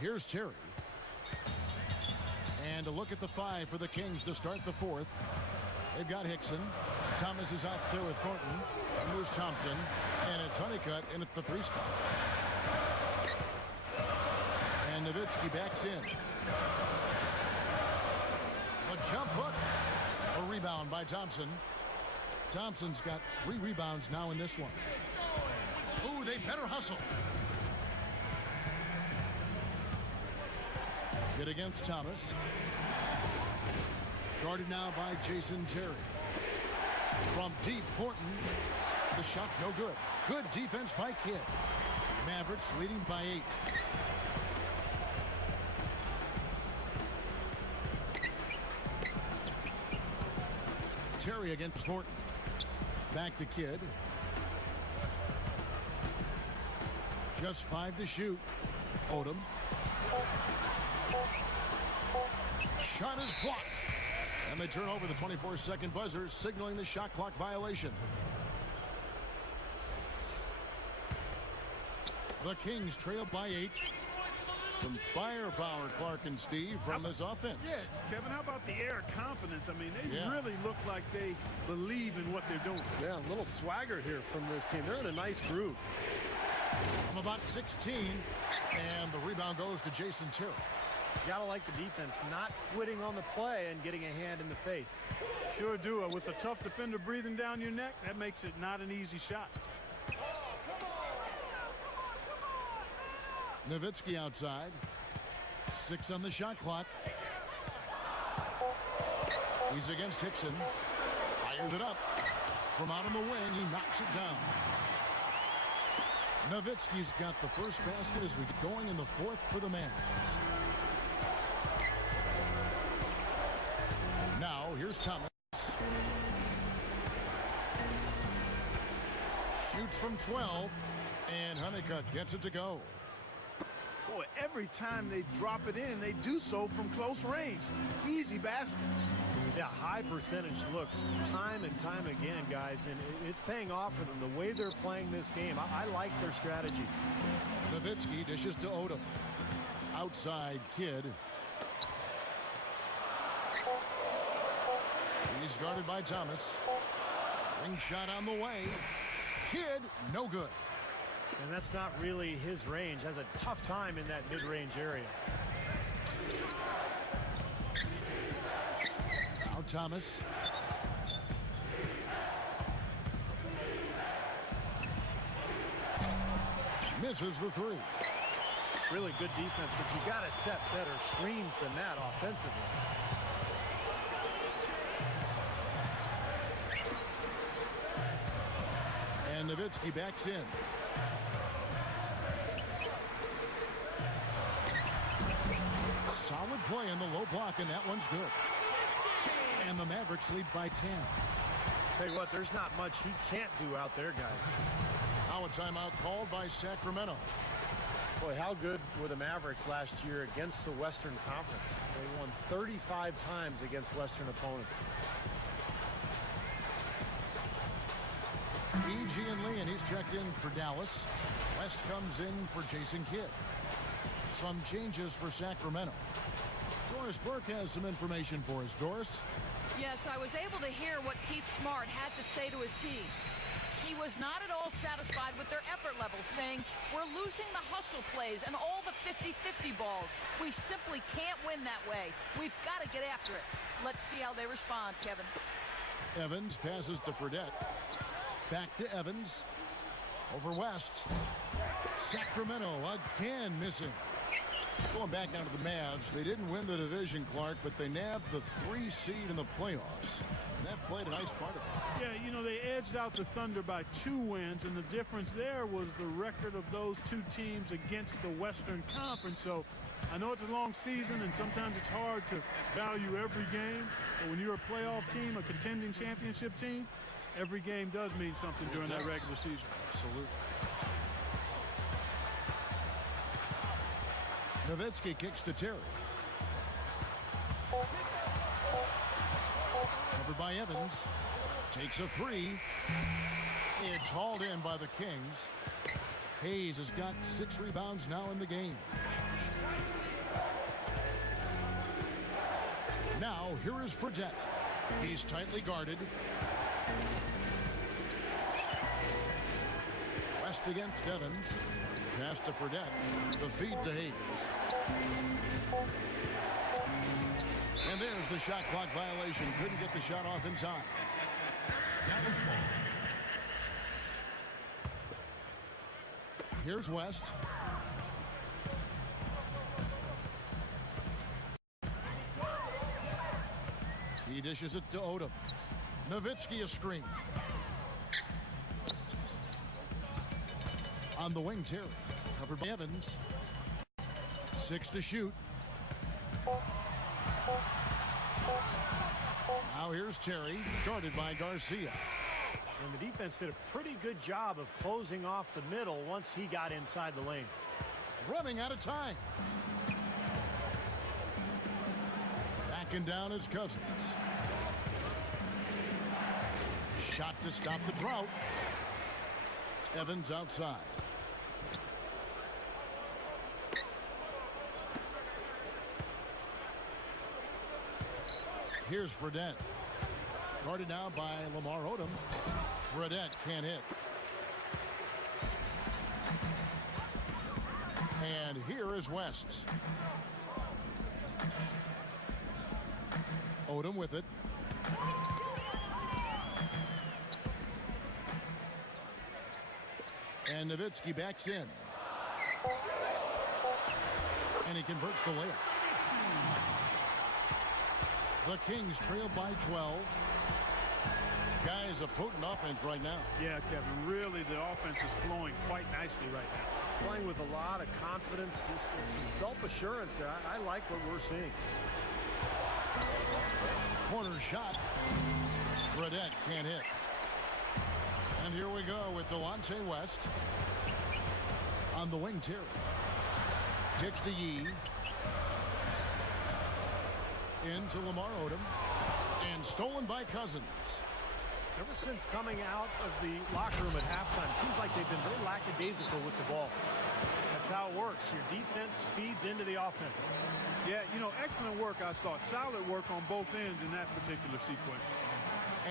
Here's Terry. And a look at the 5 for the Kings to start the 4th. They've got Hickson. Thomas is out there with Thornton. And moves Thompson. And it's Honeycutt in at the 3 spot. And Nowitzki backs in. A jump hook. A rebound by Thompson. Thompson's got 3 rebounds now in this one. Ooh, they better hustle. Hit against Thomas. Guarded now by Jason Terry. From deep, Thornton. The shot no good. Good defense by Kidd. Mavericks leading by 8. Terry against Thornton. Back to Kidd. Just 5 to shoot. Odom. Shot is blocked. And they turn over the 24-second buzzer, signaling the shot clock violation. The Kings trail by 8. Some firepower, Clark and Steve, from this offense. Yeah, Kevin, how about the air confidence? I mean, they really look like they believe in what they're doing. Yeah, a little swagger here from this team. They're in a nice groove. From about 16, and the rebound goes to Jason Terry. You gotta like the defense, not quitting on the play and getting a hand in the face. Sure do. With a tough defender breathing down your neck, that makes it not an easy shot. Nowitzki outside. 6 on the shot clock. He's against Hickson. Fires it up. From out on the wing, he knocks it down. Nowitzki's got the first basket as we get going in the 4th for the Mavs. Now, here's Thomas. Shoots from 12, and Honeycutt gets it to go. Boy, every time they drop it in, they do so from close range. Easy baskets. Yeah, high percentage looks time and time again, guys, and it's paying off for them. The way they're playing this game, I like their strategy. Nowitzki dishes to Odom. Outside Kidd. He's guarded by Thomas. Ring shot on the way. Kidd, no good. And that's not really his range. Has a tough time in that mid-range area. Now Thomas. Misses the 3. Really good defense, but you got to set better screens than that offensively. And Nowitzki backs in. Solid play in the low block, and that one's good. And the Mavericks lead by 10. Tell you what, there's not much he can't do out there, guys. Now a timeout called by Sacramento. Boy, how good were the Mavericks last year against the Western Conference? They won 35 times against Western opponents. E.G. and Lee, and he's checked in for Dallas. West comes in for Jason Kidd. Some changes for Sacramento. Doris Burke has some information for us. Doris? Yes, I was able to hear what Keith Smart had to say to his team. He was not at all satisfied with their effort level, saying, "We're losing the hustle plays and all the 50-50 balls. We simply can't win that way. We've got to get after it." Let's see how they respond, Kevin. Evans passes to Fredette. Back to Evans. Over West. Sacramento again missing. Going back down to the Mavs, they didn't win the division, Clark, but they nabbed the 3 seed in the playoffs. And that played a nice part of it. Yeah, you know, they edged out the Thunder by 2 wins, and the difference there was the record of those 2 teams against the Western Conference. So I know it's a long season, and sometimes it's hard to value every game, but when you're a playoff team, a contending championship team, every game does mean something during that regular season. Absolutely. Nowitzki kicks to Terry. Covered by Evans. Takes a 3. It's hauled in by the Kings. Hayes has got 6 rebounds now in the game. Now, here is Fredette. He's tightly guarded. West against Evans. Pass to Fredette. The feed to Hayes. And there's the shot clock violation. Couldn't get the shot off in time. That was fun. Here's West. He dishes it to Odom. Nowitzki a screen. On the wing, Terry. Covered by Evans. 6 to shoot. Now here's Terry, guarded by Garcia. And the defense did a pretty good job of closing off the middle once he got inside the lane. Running out of time. Backing down is Cousins. Shot to stop the drought. Evans outside. Here's Fredette. Guarded now by Lamar Odom. Fredette can't hit. And here is West. Odom with it. And Nowitzki backs in. And he converts the layup. The Kings trail by 12. Guys, a potent offense right now. Yeah, Kevin, really the offense is flowing quite nicely right now. Playing with a lot of confidence, just some self-assurance there. I like what we're seeing. Corner shot. Fredette can't hit. And here we go with Delonte West. On the wing, Terry. Kicks to Yee. Into Lamar Odom. And stolen by Cousins. Ever since coming out of the locker room at halftime, it seems like they've been very lackadaisical with the ball. That's how it works. Your defense feeds into the offense. Yeah, you know, excellent work, I thought. Solid work on both ends in that particular sequence.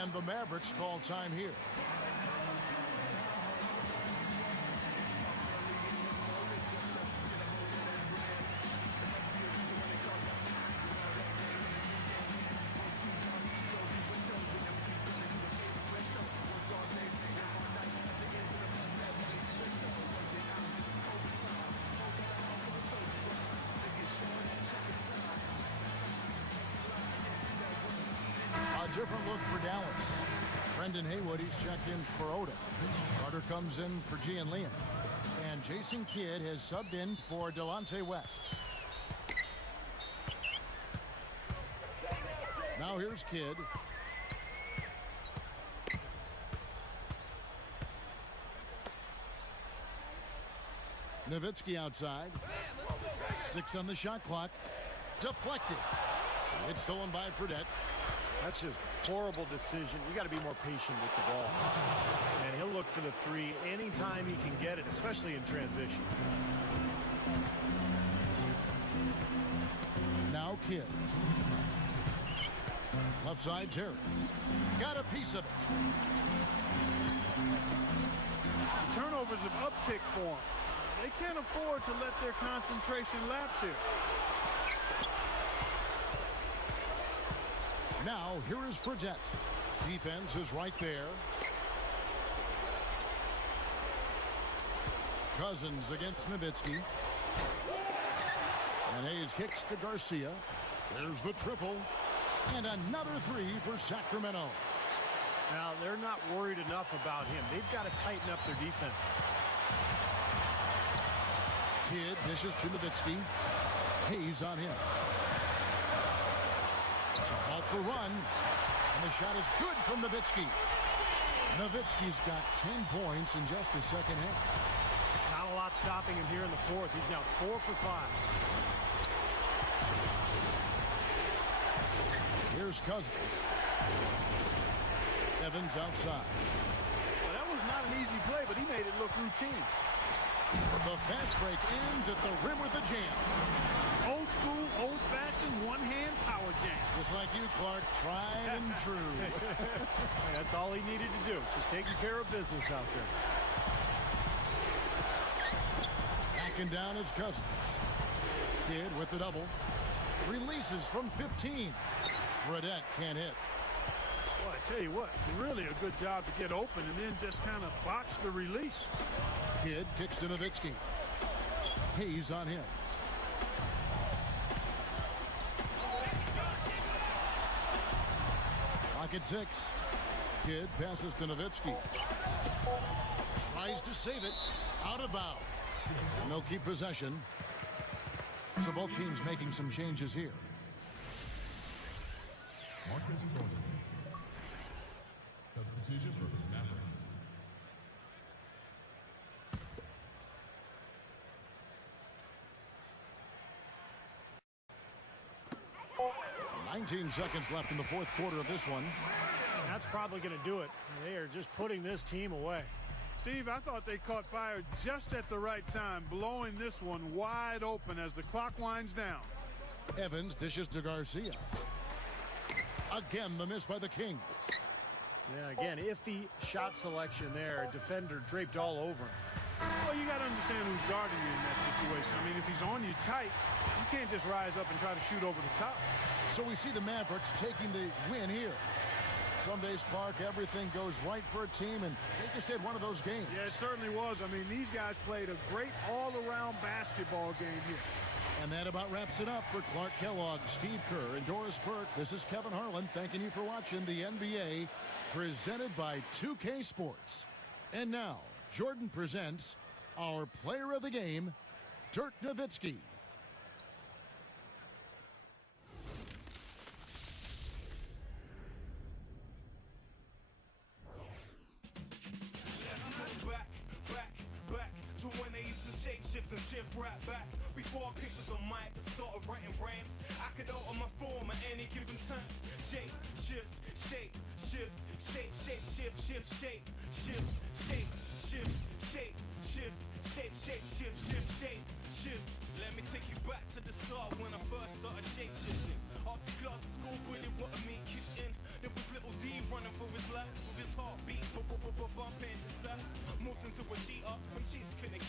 And the Mavericks call time here. Different look for Dallas. Brendan Haywood, he's checked in for Odom. Carter comes in for Gian Leon. And Jason Kidd has subbed in for Delonte West. Now here's Kidd. Nowitzki outside. 6 on the shot clock. Deflected. It's stolen by Fredette. That's just horrible decision. You got to be more patient with the ball. And he'll look for the three anytime he can get it, especially in transition. Now Kidd. Left side, Terry. Got a piece of it. The turnovers have uptick for them. They can't afford to let their concentration lapse here. Now, here is Fredette. Defense is right there. Cousins against Nowitzki. And Hayes kicks to Garcia. There's the triple. And another three for Sacramento. Now, they're not worried enough about him. They've got to tighten up their defense. Kidd dishes to Nowitzki. Hayes on him. It's about the run. And the shot is good from Nowitzki. Nowitzki's got 10 points in just the second half. Not a lot stopping him here in the fourth. He's now 4 for 5. Here's Cousins. Evans outside. Well, that was not an easy play, but he made it look routine. The fast break ends at the rim with a jam. Old school, old-fashioned, one-hand power jam. Just like you, Clark, tried and true. That's all he needed to do, just taking care of business out there. Backing down his Cousins. Kidd with the double. Releases from 15. Fredette can't hit. Well, I tell you what, really a good job to get open and then just kind of botch the release. Kidd kicks to Nowitzki. Hayes on him. Lock at 6. Kidd passes to Nowitzki. Tries to save it. Out of bounds. And they'll keep possession. So both teams making some changes here. Marcus Thornton. Substitution for the Mavericks. 19 seconds left in the fourth quarter of this one. That's probably going to do it. They are just putting this team away. Steve, I thought they caught fire just at the right time, blowing this one wide open as the clock winds down. Evans dishes to Garcia. Again, the miss by the Kings. Yeah, again, iffy shot selection there. Defender draped all over him. Well, you got to understand who's guarding you in that situation. I mean, if he's on you tight, you can't just rise up and try to shoot over the top. So we see the Mavericks taking the win here. Some days, Clark, everything goes right for a team, and they just had one of those games. Yeah, it certainly was. I mean, these guys played a great all-around basketball game here. And that about wraps it up for Clark Kellogg, Steve Kerr, and Doris Burke. This is Kevin Harlan thanking you for watching the NBA presented by 2K Sports. And now, Jordan presents our player of the game, Dirk Nowitzki. Back to when they used to shape shift and shift right back. Before I picked up the mic and started writing rhymes, I could alter my form at any given time. Shape, shift, shape, shift, shape, shape, shift, shift, shape, shift, shape, shift, shape, shift, shape, shape, shift, shift, shape, shift. Let me take you back to the start when I first started shape shifting. After class at school, really wanted me kicked in. There was little D running for his life with his heartbeat, bumping to side. Moved into a G up, them cheats couldn't